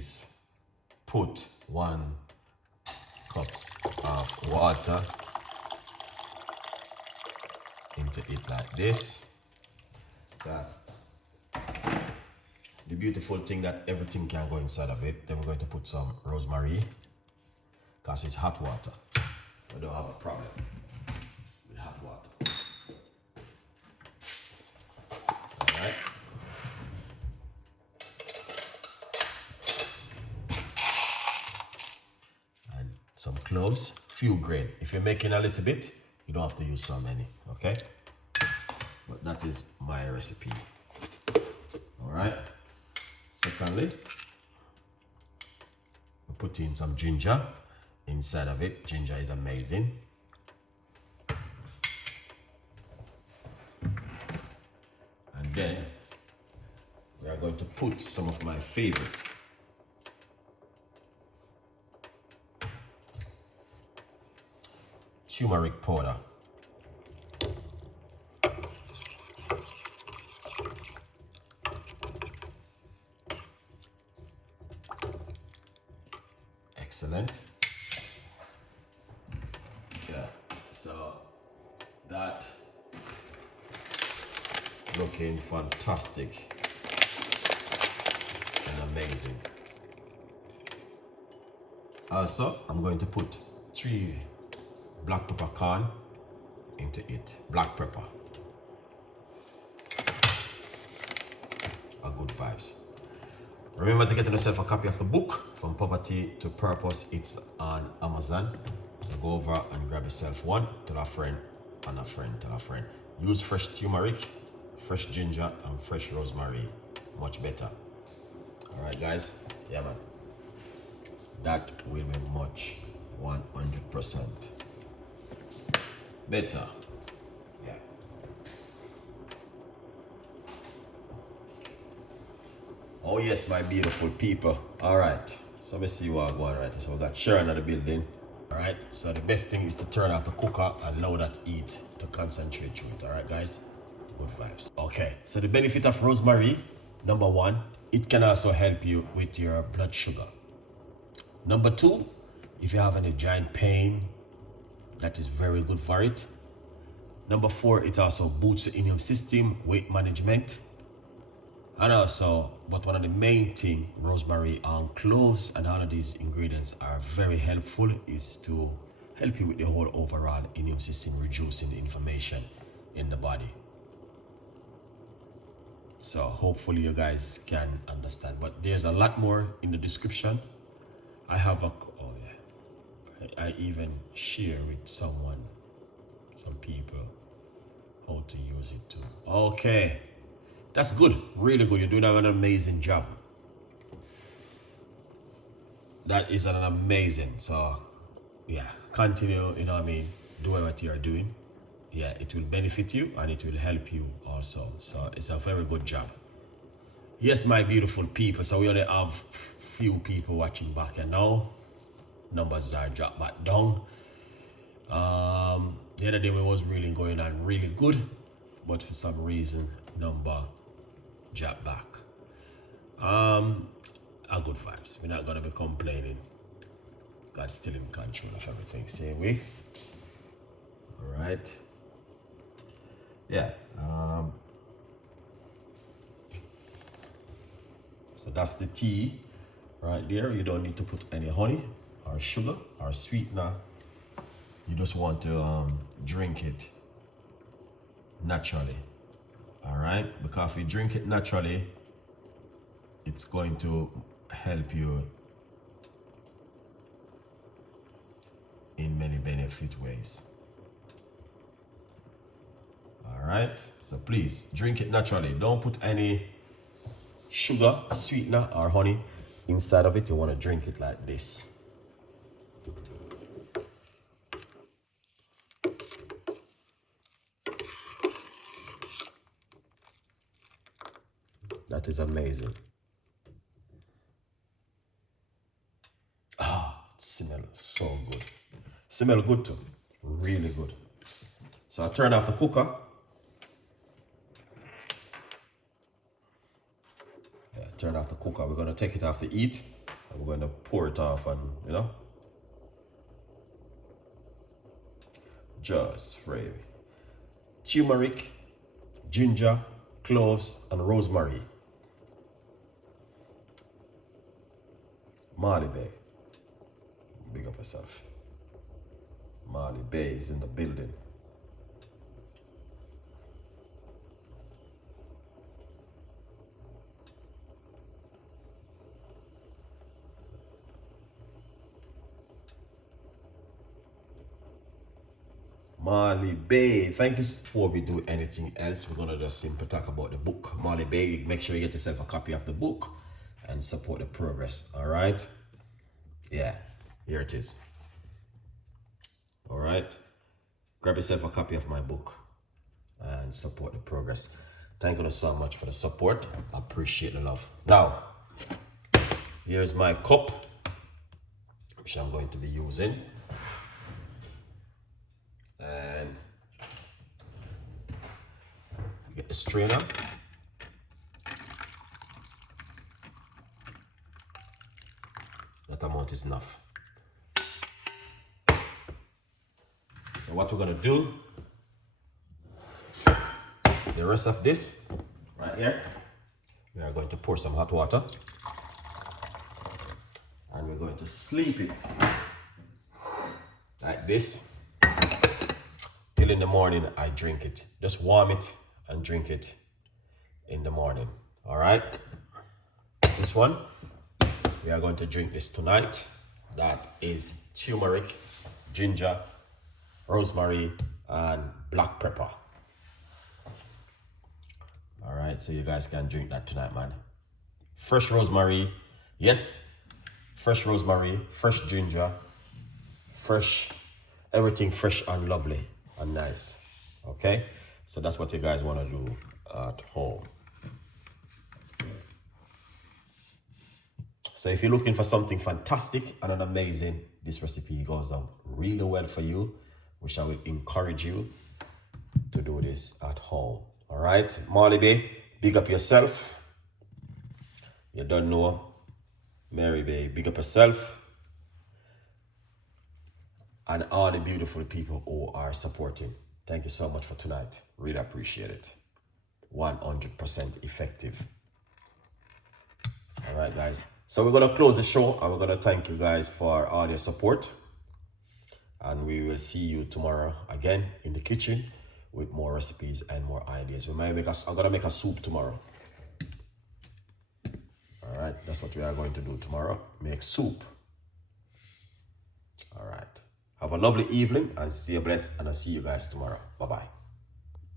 is put 1 cups of water into it like this. That's the beautiful thing, that everything can go inside of it. Then we're going to put some rosemary because it's hot water. We don't have a problem with hot water. All right. And some cloves, few grain. If you're making a little bit, you don't have to use so many, okay? But that is my recipe. All right. Secondly, we put in some ginger inside of it. Ginger is amazing. And then we are going to put some of my favorite turmeric powder. Excellent. Yeah, so that looking fantastic and amazing. Also, I'm going to put 3 black peppercorn into it. Black pepper. A good vibes. Remember to get yourself a copy of the book, From Poverty to Purpose. It's on Amazon. So go over and grab yourself one. Tell a friend and a friend tell a friend. Use fresh turmeric, fresh ginger, and fresh rosemary. Much better. Alright guys? Yeah man. That will be much 100% better. Yeah. Oh yes, my beautiful people. Alright. So let me see what I go on right. So we got Sharon at the building. Alright, so the best thing is to turn off the cooker and allow that heat to concentrate through it. Alright guys? Good vibes. Okay, so the benefit of rosemary, number 1, it can also help you with your blood sugar. Number 2, if you have any joint pain, that is very good for it. Number 4, it also boosts the immune system, weight management. And also, but one of the main thing, rosemary and cloves and all of these ingredients are very helpful, is to help you with the whole overall immune system, reducing the inflammation in the body. So hopefully you guys can understand, but there's a lot more in the description. I have a, oh yeah, I even share with some people how to use it too. Okay. That's good, really good. You're doing an amazing job. That is an amazing. So, yeah, continue, you know what I mean, doing what you're doing. Yeah, it will benefit you and it will help you also. So, it's a very good job. Yes, my beautiful people. So, we only have few people watching back and now. Numbers are dropped back down. The other day we was really going on really good, but for some reason, number drop back. A good vibes. We're not gonna be complaining. God's still in control of everything. Same way. Alright. Yeah. So that's the tea right there. You don't need to put any honey or sugar or sweetener. You just want to drink it naturally. All right, because if you drink it naturally, it's going to help you in many benefit ways. All right, so please drink it naturally. Don't put any sugar, sweetener, or honey inside of it. You want to drink it like this. That is amazing. Ah, smells so good. Smell good too. Really good. So I turn off the cooker. Yeah, turn off the cooker. We're gonna take it off the heat I'm going to pour it off and, you know, just flavor. Turmeric, ginger, cloves, and rosemary. Marley Bay. Big up yourself. Marley Bay is in the building. Marley Bay. Thank you. Before we do anything else, we're gonna just simply talk about the book. Marley Bay. Make sure you get yourself a copy of the book and support the progress. All right. Yeah, here it is. All right. Grab yourself a copy of my book and support the progress. Thank you so much for the support. I appreciate the love. Now, here's my cup, which I'm going to be using. And get the strainer. That amount is enough. So what we're gonna do, the rest of this right here, we are going to pour some hot water and we're going to sleep it like this till in the morning I drink it. Just warm it and drink it in the morning. All right, this one, we are going to drink this tonight. That is turmeric, ginger, rosemary, and black pepper. All right, so you guys can drink that tonight, man. Fresh rosemary, yes, fresh rosemary, fresh ginger, fresh, everything fresh and lovely and nice. Okay, so that's what you guys want to do at home. So if you're looking for something fantastic and an amazing, this recipe goes down really well for you, which I will encourage you to do this at home. All right, Marley Bay, big up yourself. You don't know, Mary Bay, big up yourself. And all the beautiful people who are supporting. Thank you so much for tonight. Really appreciate it. 100% effective. All right, guys. So we're going to close the show and we're going to thank you guys for all your support. And we will see you tomorrow again in the kitchen with more recipes and more ideas. I'm going to make a soup tomorrow. All right, that's what we are going to do tomorrow. Make soup. All right. Have a lovely evening and stay blessed, and I'll see you guys tomorrow. Bye-bye.